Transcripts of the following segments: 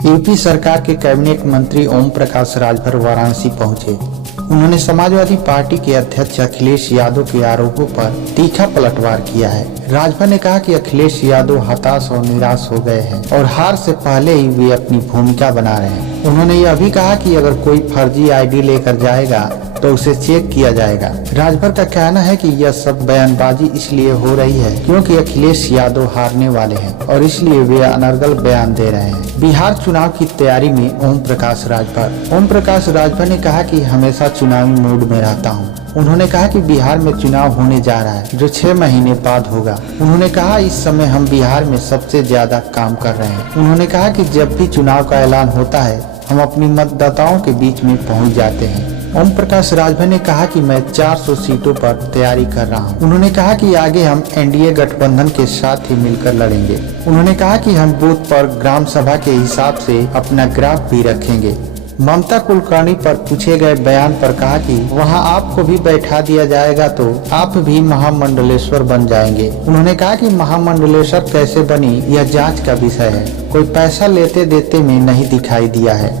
UP सरकार के cabinet मंत्री ओम प्रकाश राजभर वाराणसी पहुंचे। उन्होंने समाजवादी पार्टी के अध्यक्ष अखिलेश यादव के आरोपों पर तीखा पलटवार किया है। राजभर ने कहा कि अखिलेश यादव हताश और निराश हो गए हैं और हार से पहले ही वे अपनी भूमिका बना रहे हैं। उन्होंने यह भी कहा कि अगर कोई फर्जी आईडी लेकर जाएगा तो उसे चेक किया जाएगा। राजभर का कहना है कि यह सब बयानबाजी इसलिए हो रही है क्योंकि अखिलेश यादव हारने वाले हैं और इसलिए वे अनर्गल बयान दे रहे हैं। बिहार चुनाव की तैयारी में ओम प्रकाश राजभर ने कहा कि हमेशा चुनावी मूड में रहता हूँ। उन्होंने कहा कि बिहार में चुनाव होने जा रहा है जो 6 महीने बाद होगा। उन्होंने कहा इस समय हम बिहार में सबसे ज्यादा काम कर रहे हैं। उन्होंने कहा कि जब भी चुनाव का ऐलान होता है हम अपनी मतदाताओं के बीच में पहुंच जाते हैं। ओम प्रकाश राजभर ने कहा कि मैं 400 सीटों पर तैयारी कर रहा हूं। उन्होंने कहा कि आगे हम एनडीए गठबंधन के साथ ही मिलकर लड़ेंगे। उन्होंने कहा कि हम बूथ पर ग्राम सभा के हिसाब से अपना ग्राफ भी रखेंगे। ममता कुलकर्णी पर पूछे गए बयान पर कहा कि वहां आपको भी बैठा दिया जाएगा तो आप भी महामंडलेश्वर बन जाएंगे। उन्होंने कहा कि महामंडलेश्वर कैसे बनी यह जांच का विषय है, कोई पैसा लेते देते में नहीं दिखाई दिया है।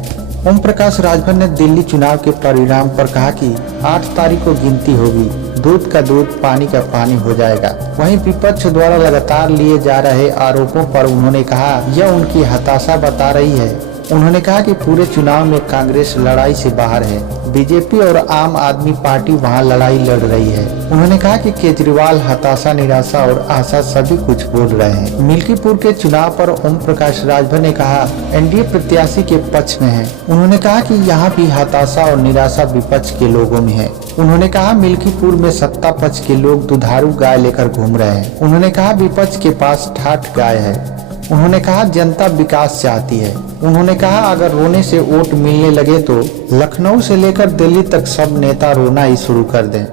ओम प्रकाश राजभर ने दिल्ली चुनाव के परिणाम पर कहा कि 8 तारीख को गिनती होगी, दूध का दूध पानी का पानी हो जाएगा। वहीं विपक्ष द्वारा लगातार लिए जा रहे आरोपों पर उन्होंने कहा यह उनकी हताशा बता रही है। उन्होंने कहा कि पूरे चुनाव में कांग्रेस लड़ाई से बाहर है, बीजेपी और आम आदमी पार्टी वहां लड़ाई लड़ रही है। उन्होंने कहा कि केजरीवाल हताशा, निराशा और आशा सभी कुछ बोल रहे हैं। मिल्कीपुर के चुनाव पर ओम प्रकाश राजभर ने कहा एनडीए प्रत्याशी के पक्ष में है। उन्होंने कहा कि यहाँ भी हताशा और निराशा विपक्ष के लोगों में है। उन्होंने कहा मिल्कीपुर में सत्ता पक्ष के लोग दुधारू गाय लेकर घूम रहे हैं। उन्होंने कहा विपक्ष के पास ठाठ गाय है। उन्होंने कहा जनता विकास चाहती है। उन्होंने कहा अगर रोने से वोट मिलने लगे तो लखनऊ से लेकर दिल्ली तक सब नेता रोना ही शुरू कर दें।